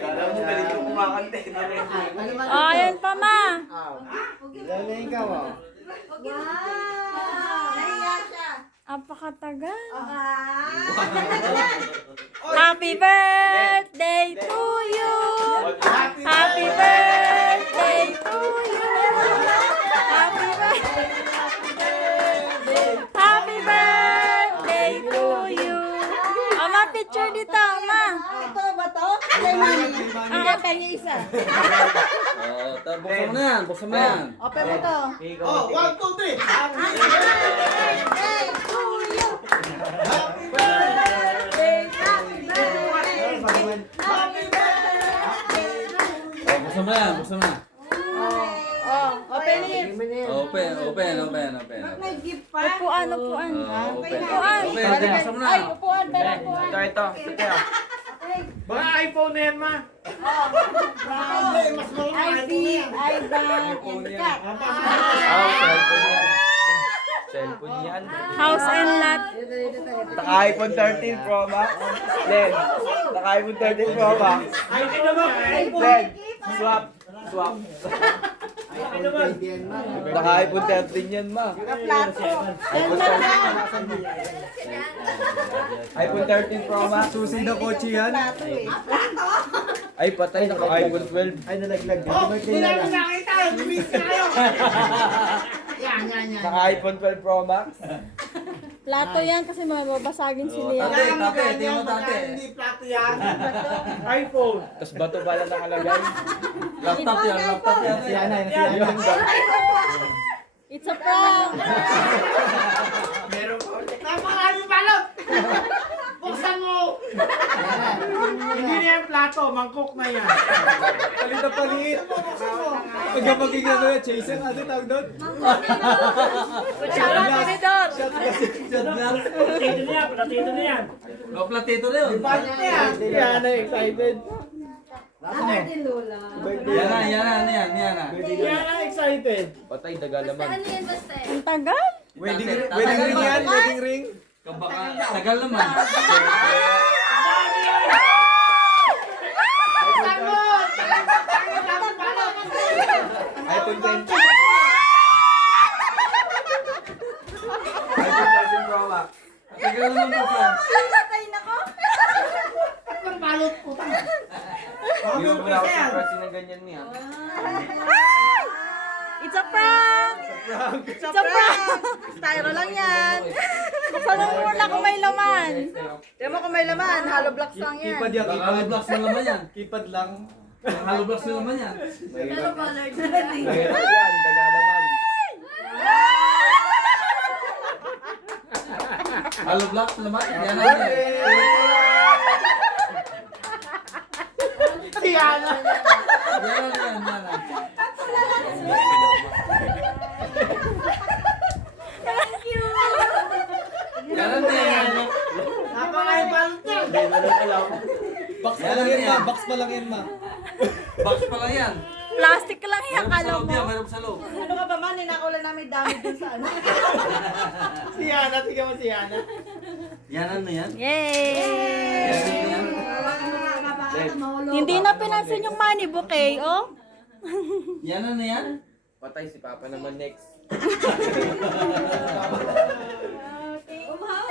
Kala mo galit ko kumakante. Oh, ayan pa, ma. Ilan na ikaw, oh? Nahiya siya. Apakatagal. Ah. Happy birthday to you. Happy birthday to you. Happy birthday. Happy birthday to you. Ama, picture dito, ama. Ito ba to? Kay Mami. Hindi, kanya isa. Buksan mo na yan, buksan mo yan. Open mo to. Oh, 1, 2, 3! Happy birthday to you. Happy birthday. Happy birthday. Happy birthday to you. Buksan mo na yan, buksan mo na. Open it. Open. May gift pa. Upuan, upuan. Open. Upuan. Open, buksan mo na. Ay, upuan, pero upuan. Ito. Baka iPhone na yan, ma. Mas malaki iPhone na yan. Cellphone yan. House and lot. Naka-iPhone 13 Pro Max. Len, naka-iPhone 13 Pro Max. Len, swap. Naka-iPhone 13 yan, ma. Plato. iPhone 13. iPhone 13 Pro Max. Susi na kotse yan. Plato eh. Ay, patay. Naka-iPhone 12. Ay, nalaglag. Oh, hindi namin nakita. Lumis na kayo. Yan. Naka-iPhone 12 Pro Max. Plato yan kasi mababasagin si Lea. Tate, tingnan mo tate. Hindi plato yan. iPhone. Tapos bato pala nakalagay. Laptop yan. Yan na, yan. It's a prank. Meron pa ulit. Napakaraming balot! Buksan mo! Hindi na yan plato, mangkok na yan. Palit na palit. Pagka magiging ano yan, Jason, ano tawag doon? Kutsara, tinidor. Platito na yan. O, platito na yun. Palit na yan. Yan na, excited. Ate Lola. Yan na. Yan na, excited. Patay, dagalaman. Ang tagal. Wedding ring yan, wedding ring. Kabaka, tagal naman. iPhone 10. iPhone 13 Pro Max. Tagal naman buksan. Patay na ko. Yung wala ko sa press na ganyan niya. It's a prank. It's a prank. Styro lang yan. Buksan mo muna kung may laman. Tignan mo kung may laman. Hollow blocks lang yan. Keypad yan, Hollow blocks na naman yan. Keypad lang. Hollow blocks na naman yan. Mahirap yan, dagalaman. Hollow blocks na naman. Yan na. Yan na. Yan na. Napakain balot yan. Box pa lang yan, ma. Box pa lang yan, ma. Box pa lang yan. Plastic lang yan, Mayroon sa akala loob mo. yan, mayroon sa loob. Ano ka ba man? Ninakaw lang namin dami dun sa ano. Si Yana, tingnan mo si Yana. Yan na yan. Yay! Yan. Hindi na pinansin yung money bouquet, oh. Yan na yan. Patay si Papa naman next. Umahaw